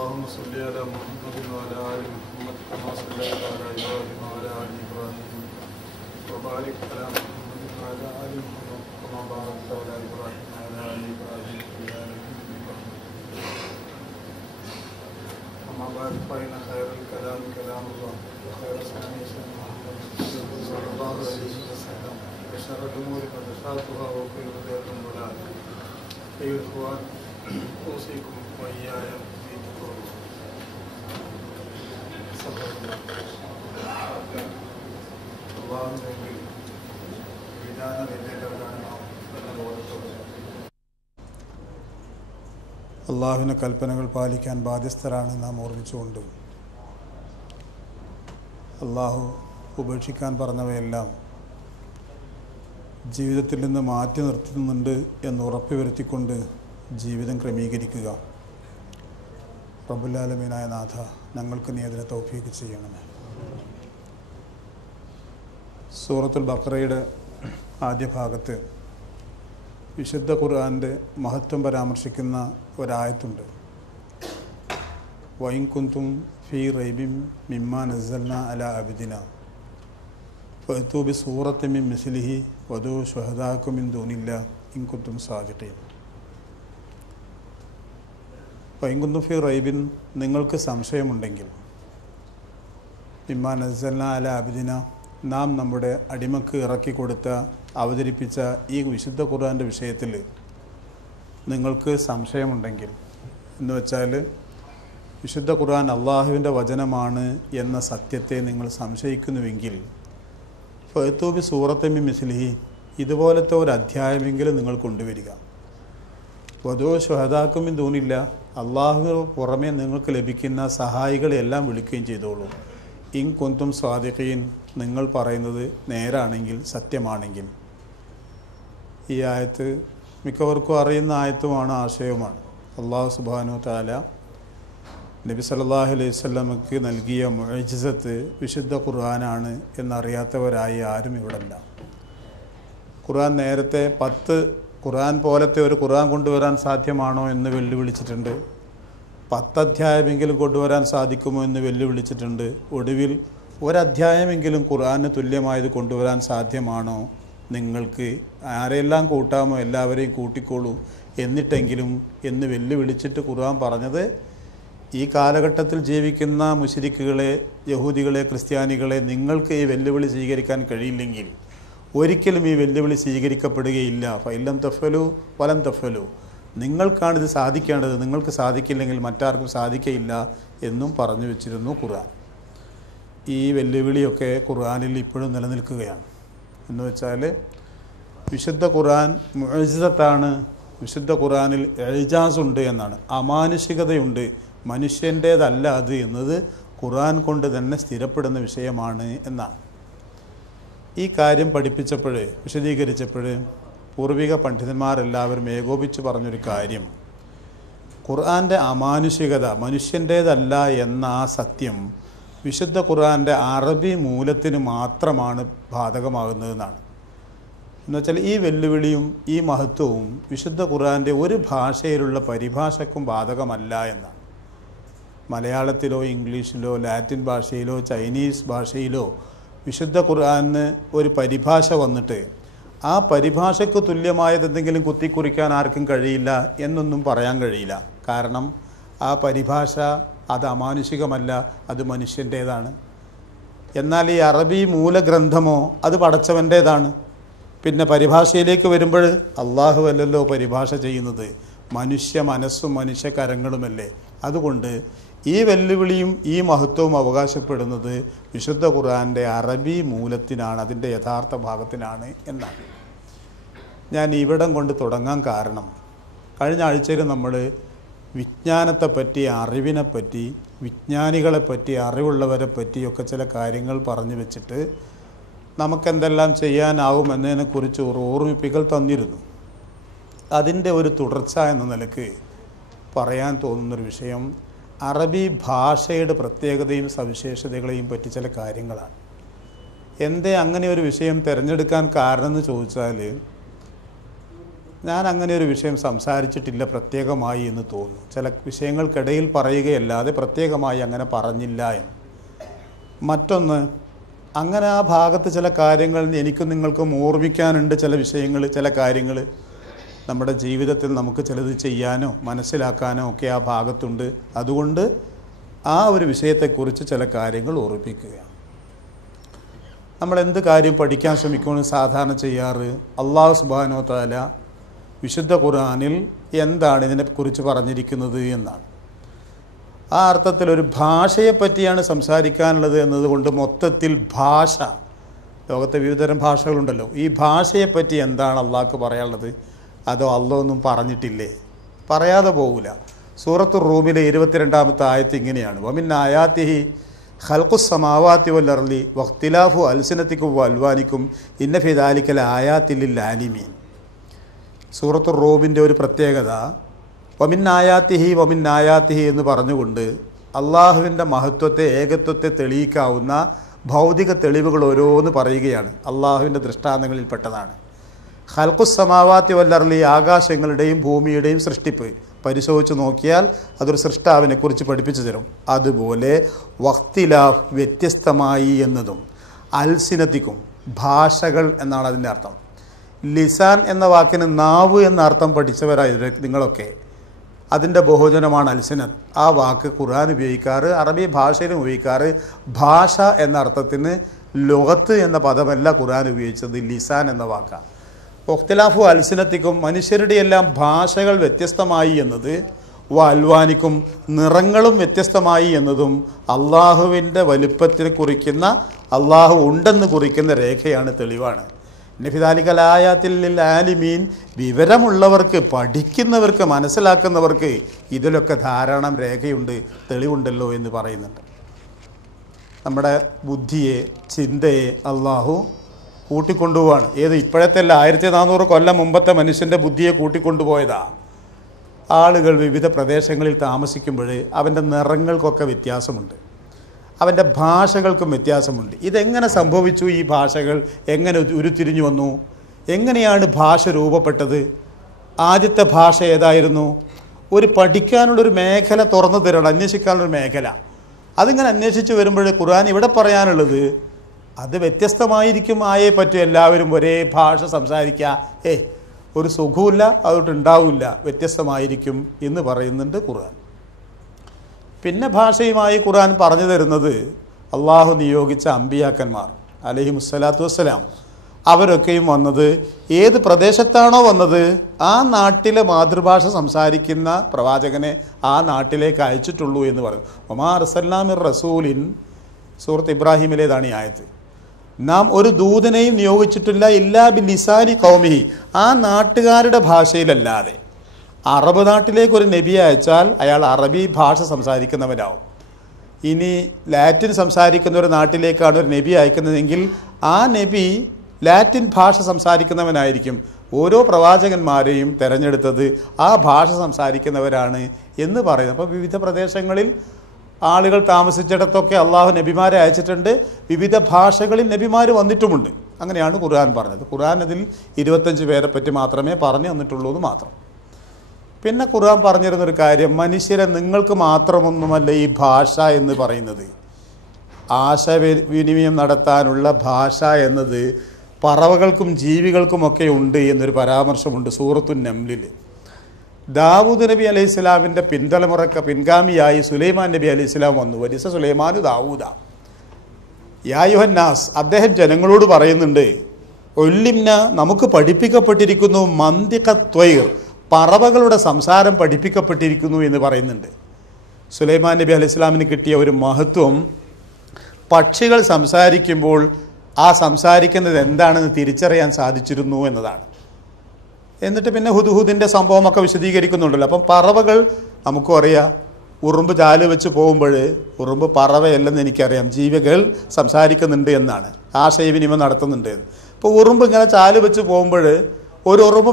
اللهم صل على محمد وعلى آل محمد كما صليت على إبراهيم وعلى آل إبراهيم وبارك على محمد وعلى آل محمد كما باركت على إبراهيم وعلى آل إبراهيم في العالمين إنك حميد مجيد. أما بعد فإن خير الكلام كلام الله وخير الهدي هدي محمد صلى الله عليه وسلم وشر الأمور محدثاتها وكل بدعة ضلالة. أيها الإخوان أوصيكم وإياي بتقوى അള്ളാഹുവിനെങ്കിൽ വിധാന വിദ്യകളാണ് നാം എന്ന ബോധത്തോടെ അള്ളാഹുവിൻ്റെ കൽപ്പനകൾ പാലിക്കാൻ ബാധ്യസ്ഥരാണ് നാം ഓർമ്മിച്ചുകൊണ്ട് അള്ളാഹു ഉപേക്ഷിക്കാൻ പറഞ്ഞവയെല്ലാം ജീവിതത്തിൽ നിന്ന് മാറ്റി നിർത്തുന്നുണ്ട് എന്ന് ഉറപ്പ് വരുത്തിക്കൊണ്ട് ജീവിതം ക്രമീകരിക്കുക. റബ്ബുൽ ആലമീനായ നാഥ, ഞങ്ങൾക്ക് നീ അതിനെ തൗഫീഖ് ചെയ്യണമേ. സൂറത്തുൽ ബഖറയുടെ ആദ്യ ഭാഗത്ത് വിശുദ്ധ ഖുർആൻ്റെ മഹത്വം പരാമർശിക്കുന്ന ഒരായത്തുണ്ട്. വഇൻ കുന്തും ഫീ റൈബിൻ മിമ്മാ നസ്സൽനാ അലാ അബ്ദിനാ ഫഅ്തൂ ബിസൂറത്തിൻ മിൻ മിസ്ലിഹി വദൂ ശുഹദാഅക്കും മിൻ ദൂനില്ലാഹി ഇൻ കുന്തും സാദിഖീൻ. വഇൻ കുന്തും ഫീ റൈബിൻ, നിങ്ങൾക്ക് സംശയമുണ്ടെങ്കിൽ, മിമ്മാ നസ്സൽനാ അലാ അബ്ദിനാ, നാം നമ്മുടെ അടിമക്ക് ഇറക്കിക്കൊടുത്ത അവതരിപ്പിച്ച ഈ വിശുദ്ധ ഖുർആൻ്റെ വിഷയത്തിൽ നിങ്ങൾക്ക് സംശയമുണ്ടെങ്കിൽ, എന്ന് വെച്ചാൽ വിശുദ്ധ ഖുർആൻ അള്ളാഹുവിൻ്റെ വചനമാണ് എന്ന സത്യത്തെ നിങ്ങൾ സംശയിക്കുന്നുവെങ്കിൽ, ഫഅ്തൂ ബി സൂറത്തിൻ മിൻ മിസ്ലിഹി, ഇതുപോലത്തെ ഒരു അധ്യായമെങ്കിലും നിങ്ങൾ കൊണ്ടുവരിക. വദൂ ശുഹദാഅക്കും മിൻ ദൂനില്ലാഹ്, അള്ളാഹുവിന് പുറമെ നിങ്ങൾക്ക് ലഭിക്കുന്ന സഹായികളെല്ലാം വിളിക്കുകയും ചെയ്തോളൂ. ഇൻ കുന്തും സ്വാദിഖീൻ, നിങ്ങൾ പറയുന്നത് നേരാണെങ്കിൽ, സത്യമാണെങ്കിൽ. ഈ ആയത്ത് മിക്കവർക്കും അറിയുന്ന ആയത്തുമാണ്, ആശയവുമാണ്. അള്ളാഹു സുബ്ഹാനഹു വ തആല നബി സല്ലല്ലാഹു അലൈഹി വസല്ലമക്ക് നൽകിയ മുഅ്ജിസത്ത് വിശുദ്ധ ഖുർആനാണ് എന്നറിയാത്തവരായി ആരും ഇവിടെയില്ല. ഖുർആൻ നേരത്തെ 10 ഖുർആൻ പോലത്തെ ഒരു ഖുർആൻ കൊണ്ടുവരാൻ സാധ്യമാണോ എന്ന് വെല്ലുവിളിച്ചിട്ടുണ്ട്. 10 അധ്യായമെങ്കിലും കൊണ്ടുവരാൻ സാധിക്കുമോ എന്ന് വെല്ലുവിളിച്ചിട്ടുണ്ട്. ഒടുവിൽ ഒരധ്യായമെങ്കിലും ഖുർആന് തുല്യമായത് കൊണ്ടുവരാൻ സാധ്യമാണോ, നിങ്ങൾക്ക് ആരെല്ലാം കൂട്ടാമോ എല്ലാവരെയും കൂട്ടിക്കോളൂ എന്നിട്ടെങ്കിലും എന്ന് വെല്ലുവിളിച്ചിട്ട് ഖുർആൻ പറഞ്ഞത്, ഈ കാലഘട്ടത്തിൽ ജീവിക്കുന്ന മുശ്രിക്കുകളെ, യഹൂദികളെ, ക്രിസ്ത്യാനികളെ, നിങ്ങൾക്ക് ഈ വെല്ലുവിളി സ്വീകരിക്കാൻ കഴിയില്ലെങ്കിൽ ഒരിക്കലും ഈ വെല്ലുവിളി സ്വീകരിക്കപ്പെടുകയില്ല. ഫഇല്ലം തഫ്അലു വലൻ തഫ്അലു, നിങ്ങൾക്കാണിത് സാധിക്കേണ്ടത്, നിങ്ങൾക്ക് സാധിക്കില്ലെങ്കിൽ മറ്റാർക്കും സാധിക്കയില്ല എന്നും പറഞ്ഞു വെച്ചിരുന്നു ഖുർആൻ. ഈ വെല്ലുവിളിയൊക്കെ ഖുർആനിൽ ഇപ്പോഴും നിലനിൽക്കുകയാണ്. എന്ന് വെച്ചാൽ വിശുദ്ധ ഖുർആൻ മുഅ്ജിസത്താണ്, വിശുദ്ധ ഖുർആനിൽ ഇജാസ് ഉണ്ട് എന്നാണ്, അമാനുഷികതയുണ്ട്, മനുഷ്യൻ്റേതല്ല അത് എന്നത് ഖുർആൻ കൊണ്ട് തന്നെ സ്ഥിരപ്പെടുന്ന വിഷയമാണ് എന്നാണ്. ഈ കാര്യം പഠിപ്പിച്ചപ്പോൾ, വിശദീകരിച്ചപ്പോൾ പൂർവിക പണ്ഡിതന്മാരെല്ലാവരും ഏകോപിച്ച് പറഞ്ഞൊരു കാര്യം, ഖുർആൻ്റെ അമാനുഷികത, മനുഷ്യൻ്റേതല്ല എന്ന ആ സത്യം വിശുദ്ധ ഖുർആൻ്റെ അറബി മൂലത്തിന് മാത്രമാണ് ബാധകമാകുന്നതെന്നാണ്. എന്നുവെച്ചാൽ ഈ വെല്ലുവിളിയും ഈ മഹത്വവും വിശുദ്ധ ഖുർആൻ്റെ ഒരു ഭാഷയിലുള്ള പരിഭാഷക്കും ബാധകമല്ല എന്നാണ്. മലയാളത്തിലോ ഇംഗ്ലീഷിലോ ലാറ്റിൻ ഭാഷയിലോ ചൈനീസ് ഭാഷയിലോ വിശുദ്ധ ഖുർആന് ഒരു പരിഭാഷ വന്നിട്ട് ആ പരിഭാഷയ്ക്ക് തുല്യമായതെന്തെങ്കിലും കുത്തിക്കുറിക്കാൻ ആർക്കും കഴിയില്ല എന്നൊന്നും പറയാൻ കഴിയില്ല. കാരണം ആ പരിഭാഷ അത് അമാനുഷികമല്ല, അത് മനുഷ്യൻ്റേതാണ്. എന്നാൽ ഈ അറബി മൂലഗ്രന്ഥമോ അത് പടച്ചവൻ്റേതാണ്. പിന്നെ പരിഭാഷയിലേക്ക് വരുമ്പോൾ അള്ളാഹു അല്ലല്ലോ പരിഭാഷ ചെയ്യുന്നത്, മനുഷ്യ മനസ്സും മനുഷ്യ കരങ്ങളുമല്ലേ. അതുകൊണ്ട് ഈ വെല്ലുവിളിയും ഈ മഹത്വവും അവകാശപ്പെടുന്നത് വിശുദ്ധ ഖുർആൻ്റെ അറബി മൂലത്തിനാണ്, അതിൻ്റെ യഥാർത്ഥ ഭാഗത്തിനാണ് എന്നാണ്. ഞാൻ ഇവിടം കൊണ്ട് തുടങ്ങാൻ കാരണം, കഴിഞ്ഞ ആഴ്ചയിൽ നമ്മൾ വിജ്ഞാനത്തെപ്പറ്റി, അറിവിനെപ്പറ്റി, വിജ്ഞാനികളെപ്പറ്റി, അറിവുള്ളവരെ പറ്റിയൊക്കെ ചില കാര്യങ്ങൾ പറഞ്ഞു വെച്ചിട്ട് നമുക്കെന്തെല്ലാം ചെയ്യാനാവുമെന്നതിനെക്കുറിച്ച് ഒരു ഓർമ്മിപ്പിക്കൽ തന്നിരുന്നു. അതിൻ്റെ ഒരു തുടർച്ച എന്ന നിലക്ക് പറയാൻ തോന്നുന്നൊരു വിഷയം അറബി ഭാഷയുടെ പ്രത്യേകതയും സവിശേഷതകളെയും പറ്റി ചില കാര്യങ്ങളാണ്. എന്തേ അങ്ങനെ ഒരു വിഷയം തിരഞ്ഞെടുക്കാൻ കാരണം എന്ന് ചോദിച്ചാൽ, ഞാൻ അങ്ങനെ ഒരു വിഷയം സംസാരിച്ചിട്ടില്ല പ്രത്യേകമായി എന്ന് തോന്നുന്നു. ചില വിഷയങ്ങൾക്കിടയിൽ പറയുകയല്ലാതെ പ്രത്യേകമായി അങ്ങനെ പറഞ്ഞില്ല എന്ന്. മറ്റൊന്ന്, അങ്ങനെ ആ ഭാഗത്ത് ചില കാര്യങ്ങൾ എനിക്കും നിങ്ങൾക്കും ഓർമ്മിക്കാനുണ്ട്. ചില വിഷയങ്ങൾ, ചില കാര്യങ്ങൾ നമ്മുടെ ജീവിതത്തിൽ നമുക്ക് ചിലത് ചെയ്യാനോ മനസ്സിലാക്കാനോ ഒക്കെ ആ ഭാഗത്തുണ്ട്. അതുകൊണ്ട് ആ ഒരു വിഷയത്തെക്കുറിച്ച് ചില കാര്യങ്ങൾ ഓർമ്മിപ്പിക്കുകയാണ്. നമ്മൾ എന്ത് കാര്യം പഠിക്കാൻ ശ്രമിക്കുമെന്ന് സാധാരണ ചെയ്യാറ്, അല്ലാഹു സുബ്ഹാനഹു വ തആല വിശുദ്ധ ഖുർആനിൽ എന്താണ് ഇതിനെക്കുറിച്ച് പറഞ്ഞിരിക്കുന്നത് എന്നാണ്. ആ അർത്ഥത്തിൽ ഒരു ഭാഷയെപ്പറ്റിയാണ് സംസാരിക്കാനുള്ളത് എന്നതുകൊണ്ട് മൊത്തത്തിൽ ഭാഷ, ലോകത്തെ വിവിധതരം ഭാഷകളുണ്ടല്ലോ, ഈ ഭാഷയെപ്പറ്റി എന്താണ് അള്ളാഹ്ക്ക് പറയാനുള്ളത്, അതോ അള്ളാഹ് ഒന്നും പറഞ്ഞിട്ടില്ലേ? പറയാതെ പോകില്ല. സൂറത്തു റൂമിലെ 22-ാമത്തെ ആയത്ത് ഇങ്ങനെയാണ്: വമിൻ ആയാതിഹി ഖൽഖുസ് സമാവാതി വൽ അർളി വഖ്തിലാഫു അൽസിനതികും വഅൽവാനികും ഇന്ന ഫീ ദാലിക ലആയാതിൻ ലിൽ ആലിമീൻ. സൂറത്തു റൂമിൻ്റെ ഒരു പ്രത്യേകത വമിൻ ആയാതിഹി എന്ന് പറഞ്ഞുകൊണ്ട് അള്ളാഹുവിൻ്റെ മഹത്വത്തെ, ഏകത്വത്തെ തെളിയിക്കാവുന്ന ഭൗതിക തെളിവുകൾ ഓരോന്ന് പറയുകയാണ്. അള്ളാഹുവിൻ്റെ ദൃഷ്ടാന്തങ്ങളിൽപ്പെട്ടതാണ് ഖൽഖുസ് സമാവാതി വൽ അർളി, ആകാശങ്ങളുടെയും ഭൂമിയുടെയും സൃഷ്ടിപ്പ്. പരിശോധിച്ച് നോക്കിയാൽ അതൊരു സൃഷ്ടാവിനെക്കുറിച്ച് പഠിപ്പിച്ചു തരും. അതുപോലെ വഖ്തിലാഫ്, വ്യത്യസ്തമായി എന്നതും, അൽസിനതിക്കും, ഭാഷകൾ എന്നാണ് അതിൻ്റെ അർത്ഥം. ലിസാൻ എന്ന വാക്കിന് നാവ് എന്ന അർത്ഥം പഠിച്ചവരായി നിങ്ങളൊക്കെ. അതിൻ്റെ ബഹുവചനമാണ് അൽസിനത്ത്. ആ വാക്ക് ഖുർആൻ ഉപയോഗിക്കാറ്, അറബി ഭാഷയിലും ഉപയോഗിക്കാറ്. ഭാഷ എന്ന അർത്ഥത്തിന് ലുഗത്ത് എന്ന പദമല്ല ഖുർആൻ ഉപയോഗിച്ചത്, ലിസാൻ എന്ന വാക്കാണ്. ഒഖ്തിലാഫു അൽസിനത്തിക്കും, മനുഷ്യരുടെ എല്ലാം ഭാഷകൾ വ്യത്യസ്തമായി എന്നത്, അൽവാനിക്കും, നിറങ്ങളും വ്യത്യസ്തമായി എന്നതും അള്ളാഹുവിൻ്റെ വലുപ്പത്തിന് കുറിക്കുന്ന, അള്ളാഹു ഉണ്ടെന്ന് കുറിക്കുന്ന രേഖയാണ്, തെളിവാണ്. ഇന്ന ഫീ ദാലിക ലആയാതിൻ ലിൽ ആലിമീൻ, വിവരമുള്ളവർക്ക്, പഠിക്കുന്നവർക്ക്, മനസ്സിലാക്കുന്നവർക്ക് ഇതിലൊക്കെ ധാരാളം രേഖയുണ്ട്, തെളിവുണ്ടല്ലോ എന്ന് പറയുന്നുണ്ട്. നമ്മുടെ ബുദ്ധിയെ, ചിന്തയെ അള്ളാഹു കൂട്ടിക്കൊണ്ടുപോവാണ്. ഇപ്പോഴത്തെ അല്ല, 1400 കൊല്ലം മുമ്പത്തെ മനുഷ്യൻ്റെ ബുദ്ധിയെ കൂട്ടിക്കൊണ്ടുപോയതാ. ആളുകൾ വിവിധ പ്രദേശങ്ങളിൽ താമസിക്കുമ്പോൾ അവൻ്റെ നിറങ്ങൾക്കൊക്കെ വ്യത്യാസമുണ്ട്, അവൻ്റെ ഭാഷകൾക്കും വ്യത്യാസമുണ്ട്. ഇതെങ്ങനെ സംഭവിച്ചു? ഈ ഭാഷകൾ എങ്ങനെ ഉരുത്തിരിഞ്ഞു വന്നു? എങ്ങനെയാണ് ഭാഷ രൂപപ്പെട്ടത്? ആദ്യത്തെ ഭാഷ ഏതായിരുന്നു? ഒരു പഠിക്കാനുള്ളൊരു മേഖല തുറന്നു തരണം, അന്വേഷിക്കാനുള്ളൊരു മേഖല. അതിങ്ങനെ അന്വേഷിച്ച് വരുമ്പോൾ ഖുർആൻ ഇവിടെ പറയാനുള്ളത് അത് വ്യത്യസ്തമായിരിക്കും. ആയേ പറ്റും എല്ലാവരും ഒരേ ഭാഷ സംസാരിക്കുക, ഒരു സുഖമില്ല, അതുകൊണ്ട് ഉണ്ടാവില്ല, വ്യത്യസ്തമായിരിക്കും എന്ന് പറയുന്നുണ്ട് ഖുർആൻ. പിന്നെ ഭാഷയുമായി ഖുർആൻ പറഞ്ഞു തരുന്നത് അള്ളാഹു നിയോഗിച്ച അമ്പിയാക്കന്മാർ അലൈഹിമുസ്സലാത്തു വസ്സലാം, അവരൊക്കെയും വന്നത് ഏത് പ്രദേശത്താണോ വന്നത് ആ നാട്ടിലെ മാതൃഭാഷ സംസാരിക്കുന്ന പ്രവാചകനെ ആ നാട്ടിലേക്ക് അയച്ചിട്ടുള്ളൂ എന്ന് പറയും. ഒമാ അർസൽനാ മിർ റസൂലിൻ, സൂറത്ത് ഇബ്രാഹിമിലേതാണ് ഈ ആയത്ത്. നാം ഒരു ദൂതനെയും നിയോഗിച്ചിട്ടില്ല ഇല്ലാ ബിലിസാനി ഖൗമിഹി, ആ നാട്ടുകാരുടെ ഭാഷയിലല്ലാതെ. അറബ് നാട്ടിലേക്ക് ഒരു നബിയെ അയച്ചാൽ അയാൾ അറബി ഭാഷ സംസാരിക്കുന്നവനാവും. ഇനി ലാറ്റിൻ സംസാരിക്കുന്ന ഒരു നാട്ടിലേക്കാണ് ഒരു നബി അയക്കുന്നതെങ്കിൽ ആ നബി ലാറ്റിൻ ഭാഷ സംസാരിക്കുന്നവനായിരിക്കും. ഓരോ പ്രവാചകന്മാരെയും തിരഞ്ഞെടുത്തത് ആ ഭാഷ സംസാരിക്കുന്നവരാണ് എന്ന് പറയുന്നത്. അപ്പോൾ വിവിധ പ്രദേശങ്ങളിൽ ആളുകൾ താമസിച്ചിടത്തൊക്കെ അള്ളാഹു നബിമാരെ അയച്ചിട്ടുണ്ട്, വിവിധ ഭാഷകളിൽ നബിമാർ വന്നിട്ടുമുണ്ട്. അങ്ങനെയാണ് ഖുർആൻ പറഞ്ഞത്. ഖുർആൻ അതിൽ 25 പേരെ പറ്റി മാത്രമേ പറഞ്ഞു തന്നിട്ടുള്ളൂ എന്ന് മാത്രം. പിന്നെ ഖുർആൻ പറഞ്ഞിരുന്നൊരു കാര്യം, മനുഷ്യരെ നിങ്ങൾക്ക് മാത്രമൊന്നുമല്ല ഈ ഭാഷ എന്ന് പറയുന്നത്, ആശയവിനിമയം നടത്താനുള്ള ഭാഷ എന്നത് പറവകൾക്കും ജീവികൾക്കുമൊക്കെ ഉണ്ട് എന്നൊരു പരാമർശമുണ്ട് സൂറത്തു നംലിൽ. ദാവൂദ് നബി അലൈഹി സ്വലാമിൻ്റെ പിൻഗാമിയായി സുലൈമാൻ നബി അലൈഹി സ്വലാം വന്നു. വരിസ സുലൈമാനു ദാവൂദ യാ യുഹന്നാസ്, അദ്ദേഹം ജനങ്ങളോട് പറയുന്നുണ്ട്, ഒല്ലിംന, നമുക്ക് പഠിപ്പിക്കപ്പെട്ടിരിക്കുന്നു, മന്തിഖത്വൈർ, പറവകളുടെ സംസാരം പഠിപ്പിക്കപ്പെട്ടിരിക്കുന്നു എന്ന് പറയുന്നുണ്ട്. സുലൈമാൻ നബി അലൈഹി സ്വലാമിന് കിട്ടിയ ഒരു മഹത്വം, പക്ഷികൾ സംസാരിക്കുമ്പോൾ ആ സംസാരിക്കുന്നത് എന്താണെന്ന് തിരിച്ചറിയാൻ സാധിച്ചിരുന്നു എന്നതാണ്. എന്നിട്ട് പിന്നെ ഹുദ്ഹുദിൻ്റെ സംഭവമൊക്കെ വിശദീകരിക്കുന്നുണ്ടല്ലോ. അപ്പം പറവകൾ നമുക്കും അറിയാം, ഉറുമ്പ് ചാല് വെച്ച് പോകുമ്പോൾ ഉറുമ്പ് പറവയല്ലെന്ന് എനിക്കറിയാം, ജീവികൾ സംസാരിക്കുന്നുണ്ട് എന്നാണ്, ആശയവിനിമയം നടത്തുന്നുണ്ട്. അപ്പോൾ ഉറുമ്പ് ഇങ്ങനെ ചാല് വെച്ച് പോകുമ്പോൾ ഒരു ഉറുമ്പ്